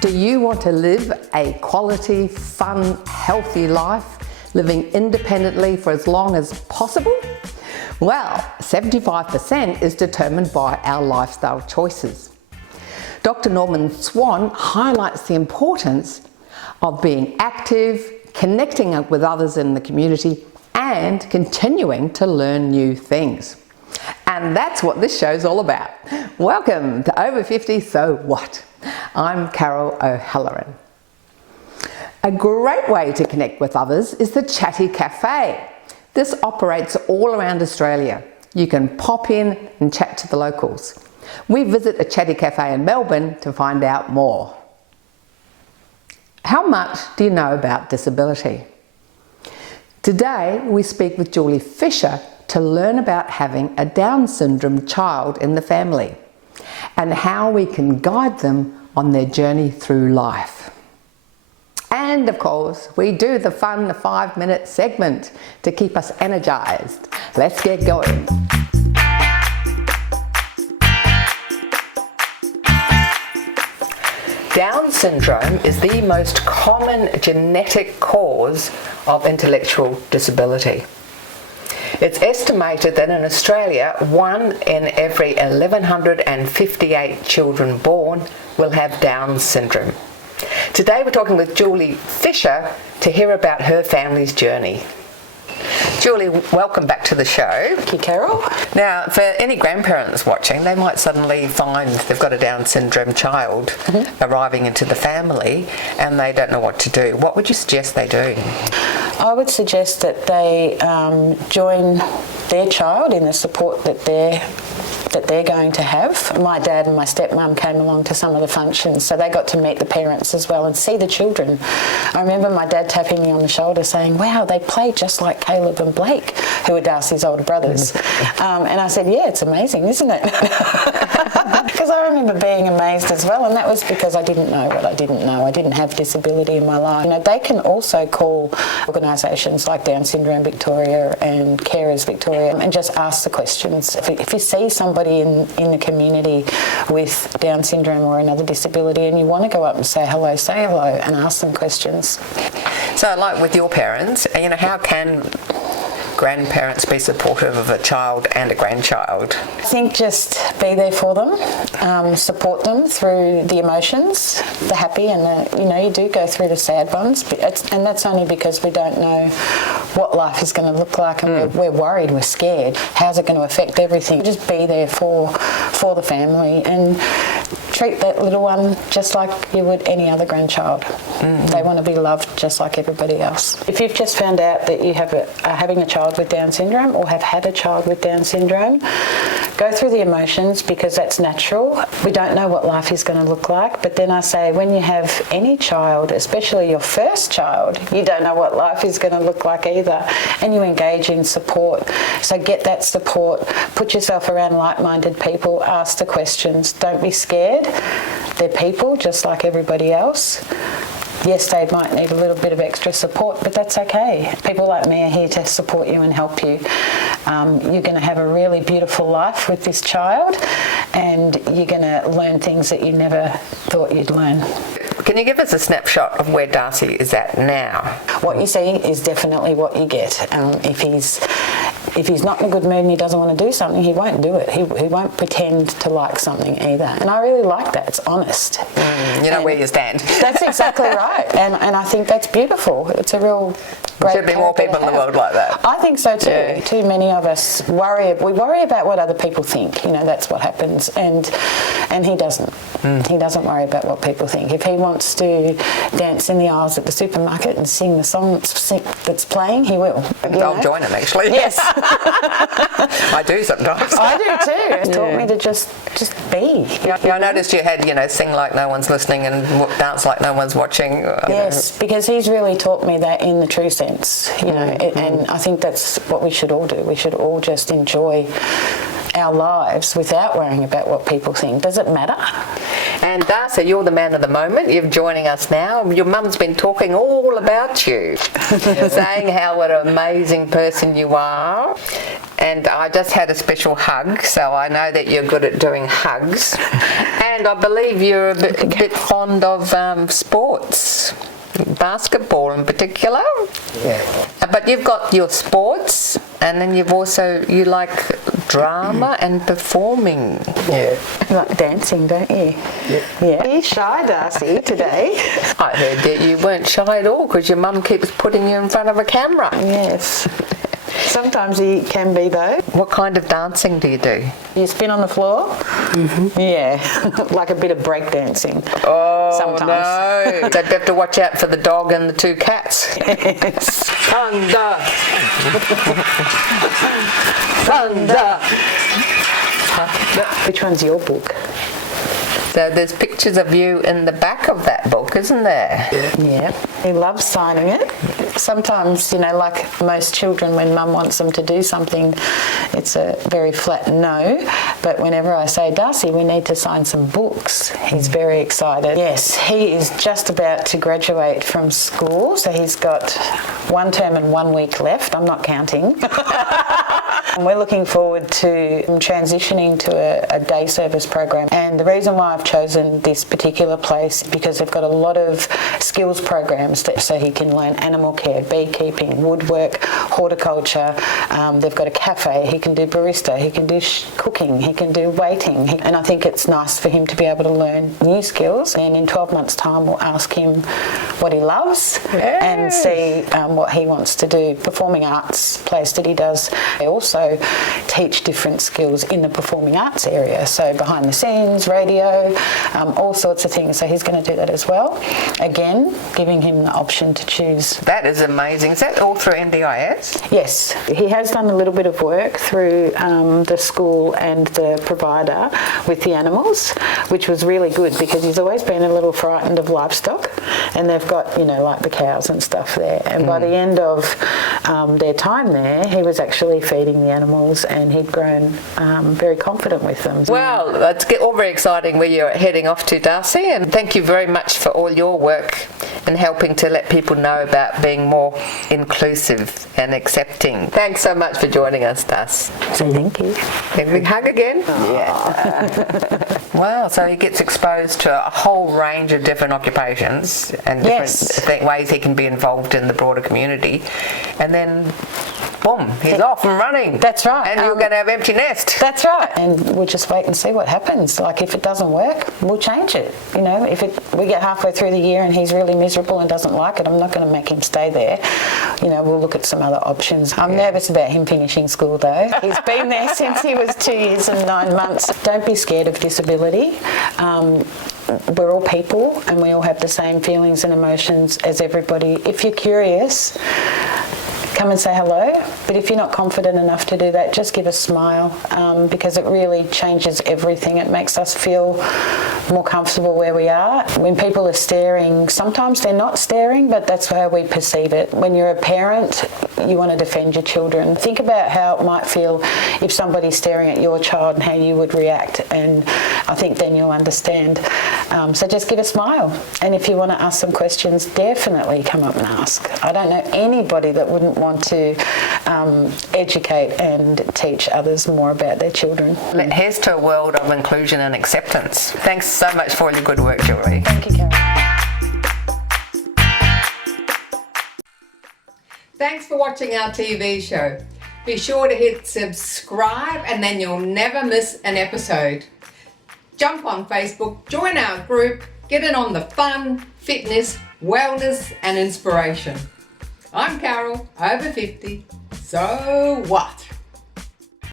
Do you want to live a quality, fun, healthy life, living independently for as long as possible? Well, 75% is determined by our lifestyle choices. Dr. Norman Swan highlights the importance of being active, connecting up with others in the community, and continuing to learn new things. And that's what this show's all about. Welcome to Over 50 So What? I'm Carol O'Halloran. A great way to connect with others is the Chatty Cafe. This operates all around Australia. You can pop in and chat to the locals. We visit a Chatty Cafe in Melbourne to find out more. How much do you know about disability? Today we speak with Julie Fisher to learn about having a Down syndrome child in the family and how we can guide them on their journey through life. And of course, we do the fun 5-minute segment to keep us energized. Let's get going. Down syndrome is the most common genetic cause of intellectual disability. It's estimated that in Australia, 1 in every 1,158 children born will have Down syndrome. Today we're talking with Julie Fisher to hear about her family's journey. Julie, welcome back to the show. Thank you, Carol. Now, for any grandparents watching, they might suddenly find they've got a Down syndrome child arriving into the family and they don't know what to do. What would you suggest they do? I would suggest that they join their child in the support that they're going to have. My dad and my stepmum came along to some of the functions, so they got to meet the parents as well and see the children. I remember my dad tapping me on the shoulder saying, wow, they play just like Caleb and Blake, who are Darcy's older brothers. And I said, yeah, it's amazing, isn't it? Because I remember being amazed as well, and that was because I didn't know what I didn't know. I didn't have disability in my life. You know, they can also call organisations like Down Syndrome Victoria and Carers Victoria and just ask the questions. If you see somebody in the community with Down syndrome or another disability and you want to go up and say hello and ask them questions. So like with your parents, you know, how can grandparents be supportive of a child and a grandchild? I think just be there for them, support them through the emotions, the happy and the, you know, you do go through the sad ones, and that's only because we don't know what life is going to look like, and we're worried, we're scared. How's it going to affect everything? Just be there for the family and treat that little one just like you would any other grandchild. They want to be loved just like everybody else. If you've just found out that you are having a child with Down syndrome or have had a child with Down syndrome, go through the emotions because that's natural. We don't know what life is going to look like, but then I say when you have any child, especially your first child, you don't know what life is going to look like either, and you engage in support. So get that support, put yourself around like-minded people, ask the questions, don't be scared. They're people just like everybody else. Yes, they might need a little bit of extra support, but that's okay. People like me are here to support you and help you. You're going to have a really beautiful life with this child, and you're going to learn things that you never thought you'd learn. Can you give us a snapshot of where Darcy is at now? What you see is definitely what you get. If he's not in a good mood and he doesn't want to do something, he won't do it. He won't pretend to like something either. And I really like that. It's honest. You know where you stand. That's exactly right. And I think that's beautiful. It's a real great. There should be more people in the world like that. I think so too. Yeah. Too many of us worry about what other people think. You know, that's what happens. And he doesn't. He doesn't worry about what people think. If he wants to dance in the aisles at the supermarket and sing the song that's playing, he will. I'll join him, actually. Yes. I I do sometimes. I do too. It taught me to just be. Yeah, I noticed you had, sing like no one's listening and dance like no one's watching. Yes, because he's really taught me that in the true sense, and I think that's what we should all do. We should all just enjoy our lives without worrying about what people think. Does it matter? And Darcy, you're the man of the moment. You're joining us now. Your mum's been talking all about you, saying what an amazing person you are. And I just had a special hug, so I know that you're good at doing hugs. And I believe you're a bit fond of sports. Basketball in particular. Yeah. But you've got your sports, and then you like drama and performing. Yeah. You like dancing, don't you? Yeah. Are you shy, Darcy, today? I heard that you weren't shy at all because your mum keeps putting you in front of a camera. Yes. Sometimes he can be though. What kind of dancing do you do? You spin on the floor? Mm-hmm. Yeah, like a bit of break dancing. Oh, sometimes. No. So you have to watch out for the dog and the two cats. Yes. Thunder! Thunder! Which one's your book? So there's pictures of you in the back of that book, isn't there? Yeah. He loves signing it. Sometimes, like most children, when mum wants them to do something, it's a very flat no. But whenever I say, Darcy, we need to sign some books, he's very excited. Yes, he is just about to graduate from school, so he's got 1 term and 1 week left. I'm not counting. And we're looking forward to transitioning to a day service program. And the reason why I've chosen this particular place is because they've got a lot of skills programs so he can learn animal care, beekeeping, woodwork, horticulture. They've got a cafe. He can do barista. He can do cooking. He can do waiting. And I think it's nice for him to be able to learn new skills. And in 12 months' time, we'll ask him what he loves and see what he wants to do. Performing arts place that he does. They also teach different skills in the performing arts area. So behind the scenes, radio, all sorts of things. So he's going to do that as well. Again, giving him the option to choose. That is amazing. Is that all through NDIS? Yes. He has done a little bit of work through the school and the provider with the animals, which was really good because he's always been a little frightened of livestock, and they've got, like the cows and stuff there. And by the end of their time there, he was actually feeding the animals and he'd grown very confident with them. Well, it's all very exciting where you're heading off to, Darcy, and thank you very much for all your work in helping to let people know about being more inclusive and accepting. Thanks so much for joining us, Darcy. So thank you. A big hug again. Yeah. Wow, so he gets exposed to a whole range of different occupations and different ways he can be involved in the broader community, and then boom, he's off and running. That's right. And you're going to have empty nest. That's right. And we'll just wait and see what happens. Like if it doesn't work, we'll change it. If we get halfway through the year and he's really miserable and doesn't like it, I'm not going to make him stay there. We'll look at some other options. I'm nervous about him finishing school though. He's been there since he was 2 years and 9 months. Don't be scared of disability. We're all people and we all have the same feelings and emotions as everybody. If you're curious, come and say hello, but if you're not confident enough to do that, just give a smile because it really changes everything. It makes us feel more comfortable where we are. When people are staring, sometimes they're not staring, but that's how we perceive it. When you're a parent, you want to defend your children. Think about how it might feel if somebody's staring at your child and how you would react, and I think then you'll understand. So just give a smile, and if you want to ask some questions, definitely come up and ask. I don't know anybody that wouldn't want to educate and teach others more about their children. Here's to a world of inclusion and acceptance. Thanks so much for all your good work, Julie. Thank you, Karen. Thanks for watching our TV show. Be sure to hit subscribe and then you'll never miss an episode. Jump on Facebook, join our group, get in on the fun, fitness, wellness and inspiration. I'm Carol, over 50, so what?